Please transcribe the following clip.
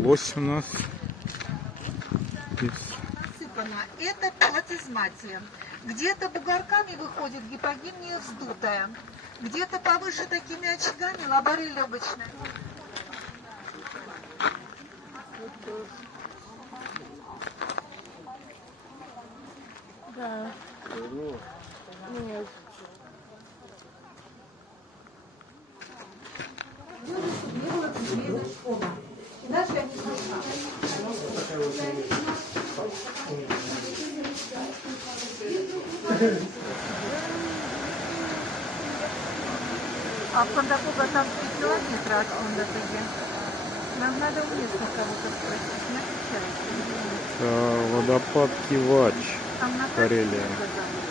лось у нас. Насыпано. Это платизматия. Где-то бугорками выходит гипогимния вздутая. Где-то повыше такими очагами лабарель легочная. Да. Нет. Не было цветной школы. Иначе я не смогла. А в Кондакова там 3 километра от Кондакова. Нам надо у местных кого-то спросить, не отвечайте. Водопад Кивач, Там на Карелия. карте сказали.